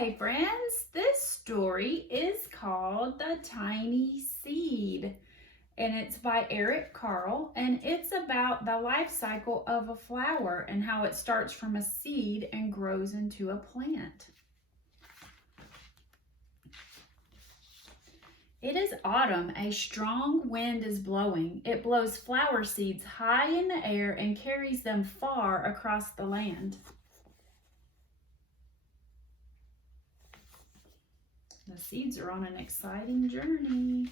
Hi friends, this story is called The Tiny Seed and it's by Carle, and it's about the life cycle of a flower and how it starts from a seed and grows into a plant. It is autumn. A strong wind is blowing. It blows flower seeds high in the air and carries them far across the land. The seeds are on an exciting journey.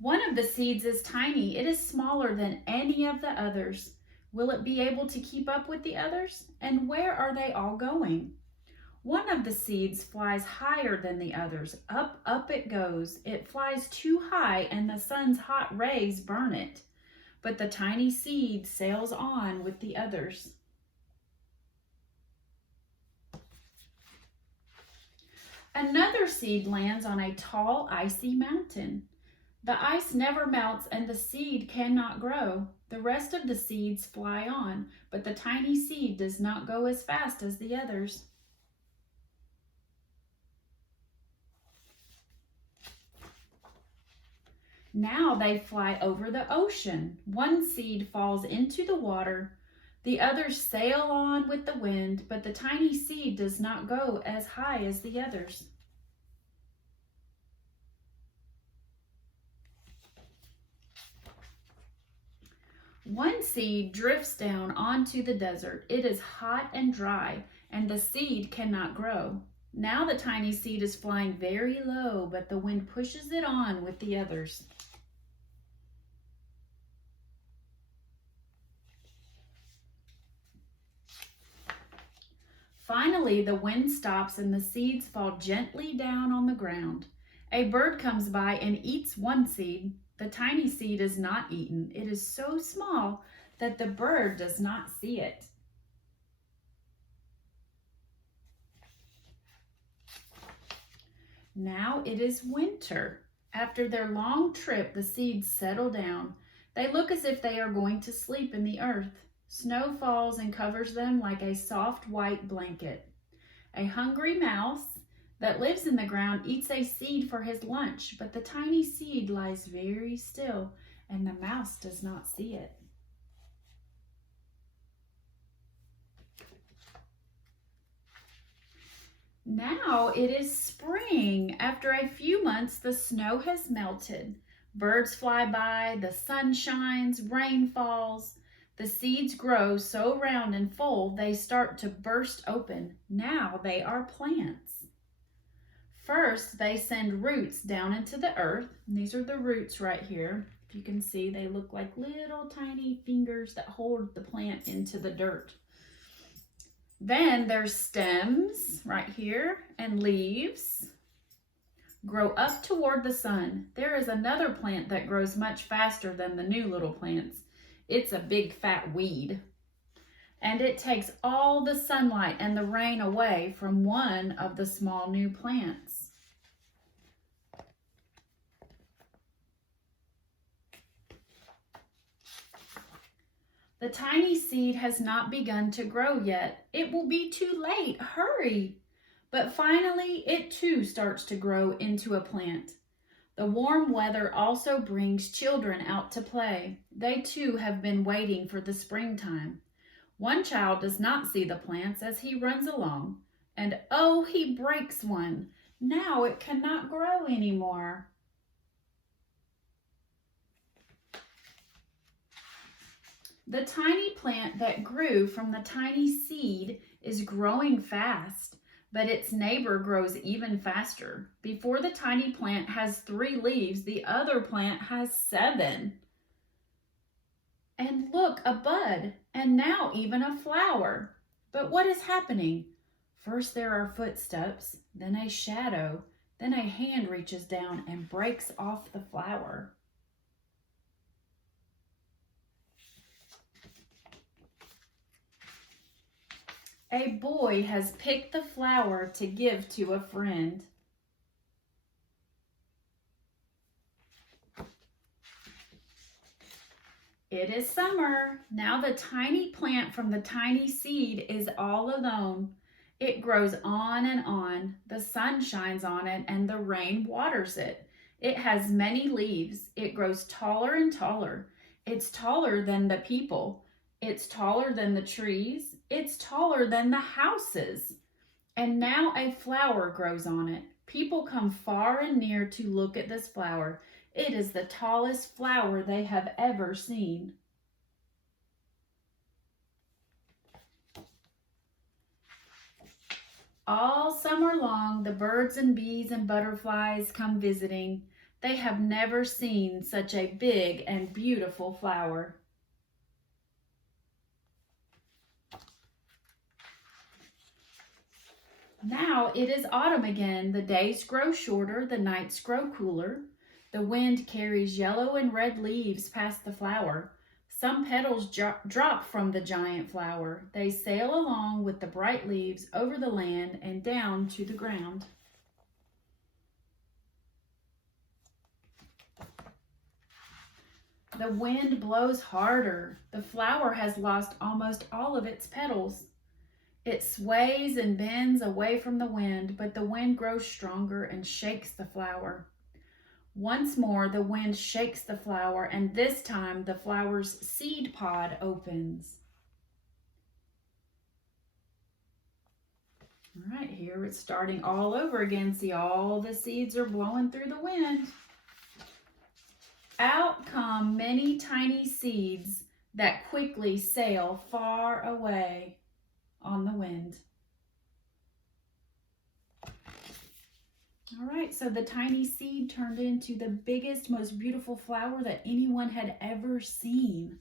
One of the seeds is tiny. It is smaller than any of the others. Will it be able to keep up with the others? And where are they all going? One of the seeds flies higher than the others. Up, up it goes. It flies too high and the sun's hot rays burn it. But the tiny seed sails on with the others. Another seed lands on a tall, icy mountain. The ice never melts and the seed cannot grow. The rest of the seeds fly on, but the tiny seed does not go as fast as the others. Now they fly over the ocean. One seed falls into the water. The others sail on with the wind, but the tiny seed does not go as high as the others. One seed drifts down onto the desert. It is hot and dry, and the seed cannot grow. Now the tiny seed is flying very low, but the wind pushes it on with the others. Finally, the wind stops and the seeds fall gently down on the ground. A bird comes by and eats one seed. The tiny seed is not eaten. It is so small that the bird does not see it. Now it is winter. After their long trip, the seeds settle down. They look as if they are going to sleep in the earth. Snow falls and covers them like a soft white blanket. A hungry mouse that lives in the ground eats a seed for his lunch, but the tiny seed lies very still and the mouse does not see it. Now it is spring. After a few months, the snow has melted. Birds fly by, the sun shines, rain falls. The seeds grow so round and full, they start to burst open. Now they are plants. First, they send roots down into the earth. And these are the roots right here. If you can see, they look like little tiny fingers that hold the plant into the dirt. Then there's stems right here and leaves. Grow up toward the sun. There is another plant that grows much faster than the new little plants. It's a big fat weed. And it takes all the sunlight and the rain away from one of the small new plants. The tiny seed has not begun to grow yet. It will be too late. Hurry! But finally, it too starts to grow into a plant. The warm weather also brings children out to play. They too have been waiting for the springtime. One child does not see the plants as he runs along, and oh, he breaks one. Now it cannot grow anymore. The tiny plant that grew from the tiny seed is growing fast, but its neighbor grows even faster. Before the tiny plant has 3 leaves, the other plant has 7. And look, a bud, and now even a flower. But what is happening? First there are footsteps, then a shadow, then a hand reaches down and breaks off the flower. A boy has picked the flower to give to a friend. It is summer. Now the tiny plant from the tiny seed is all alone. It grows on and on. The sun shines on it and the rain waters it. It has many leaves. It grows taller and taller. It's taller than the people. It's taller than the trees. It's taller than the houses. And now a flower grows on it. People come far and near to look at this flower. It is the tallest flower they have ever seen. All summer long, the birds and bees and butterflies come visiting. They have never seen such a big and beautiful flower. Now it is autumn again. The days grow shorter, the nights grow cooler. The wind carries yellow and red leaves past the flower. Some petals drop from the giant flower. They sail along with the bright leaves over the land and down to the ground. The wind blows harder. The flower has lost almost all of its petals. It sways and bends away from the wind, but the wind grows stronger and shakes the flower. Once more, the wind shakes the flower, and this time the flower's seed pod opens. All right, here it's starting all over again. See, all the seeds are blowing through the wind. Out come many tiny seeds that quickly sail far away on the wind. All right, so the tiny seed turned into the biggest, most beautiful flower that anyone had ever seen.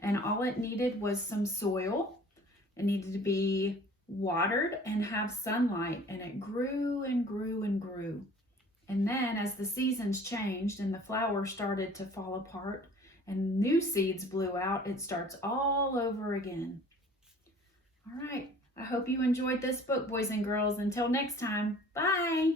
And all it needed was some soil. It needed to be watered and have sunlight, and it grew and grew and grew. And then as the seasons changed and the flower started to fall apart and new seeds blew out, it starts all over again. All right, I hope you enjoyed this book, boys and girls. Until next time, bye.